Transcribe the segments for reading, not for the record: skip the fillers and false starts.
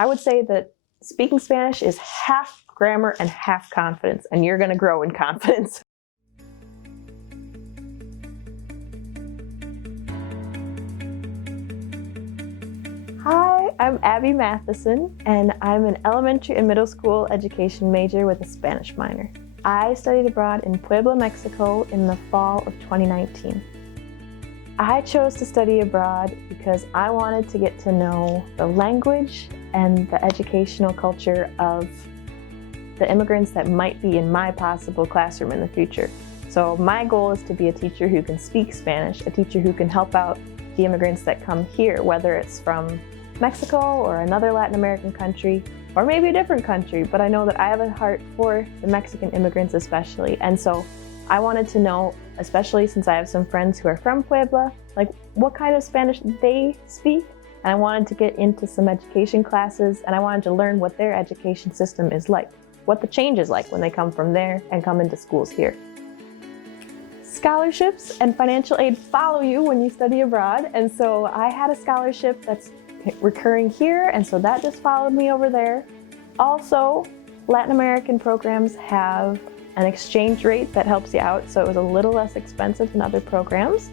I would say that speaking Spanish is half grammar and half confidence, and you're going to grow in confidence. Hi, I'm Abby Matheson, and I'm an elementary and middle school education major with a Spanish minor. I studied abroad in Puebla, Mexico in the fall of 2019. I chose to study abroad because I wanted to get to know the language and the educational culture of the immigrants that might be in my possible classroom in the future. So my goal is to be a teacher who can speak Spanish, a teacher who can help out the immigrants that come here, whether it's from Mexico or another Latin American country, or maybe a different country, but I know that I have a heart for the Mexican immigrants especially. And so I wanted to know, especially since I have some friends who are from Puebla, like what kind of Spanish they speak. And I wanted to get into some education classes, and I wanted to learn what their education system is like, what the change is like when they come from there and come into schools here. Scholarships and financial aid follow you when you study abroad, and so I had a scholarship that's recurring here, and so that just followed me over there. Also, Latin American programs have an exchange rate that helps you out, so it was a little less expensive than other programs.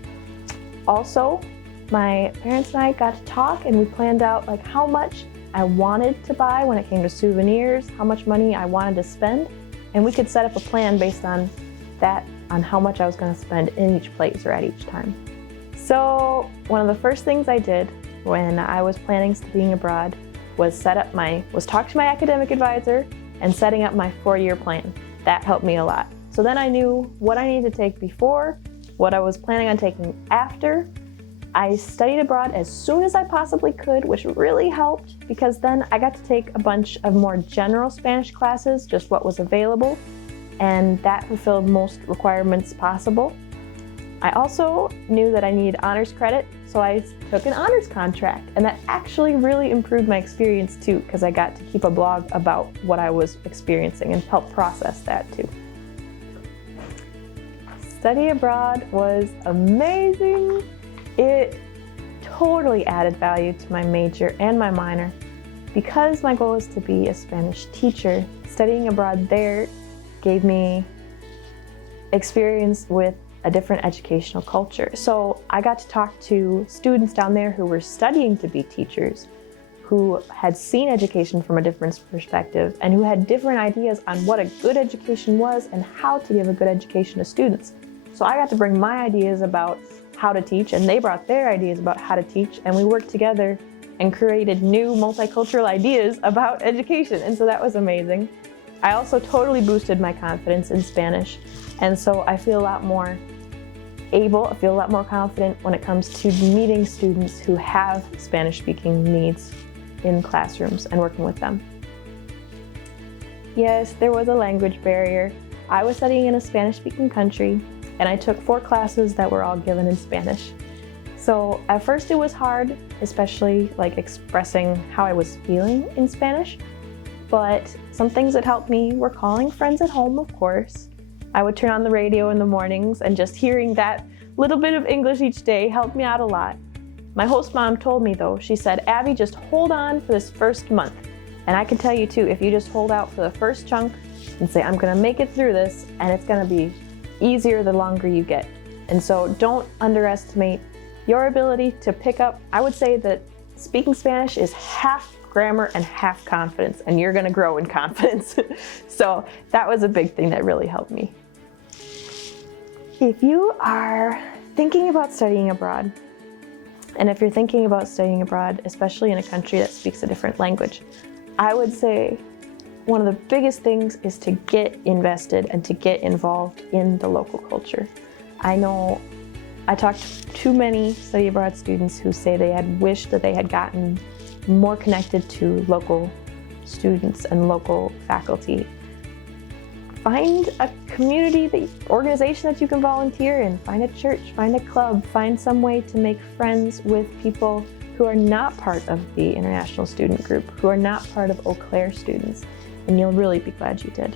Also, my parents and I got to talk, and we planned out like how much I wanted to buy when it came to souvenirs, how much money I wanted to spend, and we could set up a plan based on that, on how much I was going to spend in each place or at each time. So one of the first things I did when I was planning studying abroad was talk to my academic advisor and setting up my 4-year plan. That helped me a lot. So then I knew what I needed to take before, what I was planning on taking after. I studied abroad as soon as I possibly could, which really helped because then I got to take a bunch of more general Spanish classes, just what was available, and that fulfilled most requirements possible. I also knew that I needed honors credit, so I took an honors contract, and that actually really improved my experience too, because I got to keep a blog about what I was experiencing and help process that too. Study abroad was amazing. It totally added value to my major and my minor. Because my goal is to be a Spanish teacher, studying abroad there gave me experience with a different educational culture. So I got to talk to students down there who were studying to be teachers, who had seen education from a different perspective and who had different ideas on what a good education was and how to give a good education to students. So I got to bring my ideas about how to teach, and they brought their ideas about how to teach, and we worked together and created new multicultural ideas about education, and so that was amazing. I also totally boosted my confidence in Spanish, and so I feel a lot more confident when it comes to meeting students who have Spanish-speaking needs in classrooms and working with them. Yes, there was a language barrier. I was studying in a Spanish-speaking country, and I took 4 classes that were all given in Spanish. So at first it was hard, especially like expressing how I was feeling in Spanish, but some things that helped me were calling friends at home, of course. I would turn on the radio in the mornings, and just hearing that little bit of English each day helped me out a lot. My host mom told me though, she said, Abby, just hold on for this first month. And I can tell you too, if you just hold out for the first chunk and say, I'm gonna make it through this, and it's gonna be easier the longer you get. And so don't underestimate your ability to pick up. I would say that speaking Spanish is half grammar and half confidence, and you're gonna grow in confidence. So that was a big thing that really helped me. If you are thinking about studying abroad, and if you're thinking about studying abroad, especially in a country that speaks a different language, I would say one of the biggest things is to get invested and to get involved in the local culture. I know I talked to too many study abroad students who say they had wished that they had gotten more connected to local students and local faculty. Find a community, organization that you can volunteer in. Find a church, find a club, find some way to make friends with people who are not part of the international student group, who are not part of Eau Claire students, and you'll really be glad you did.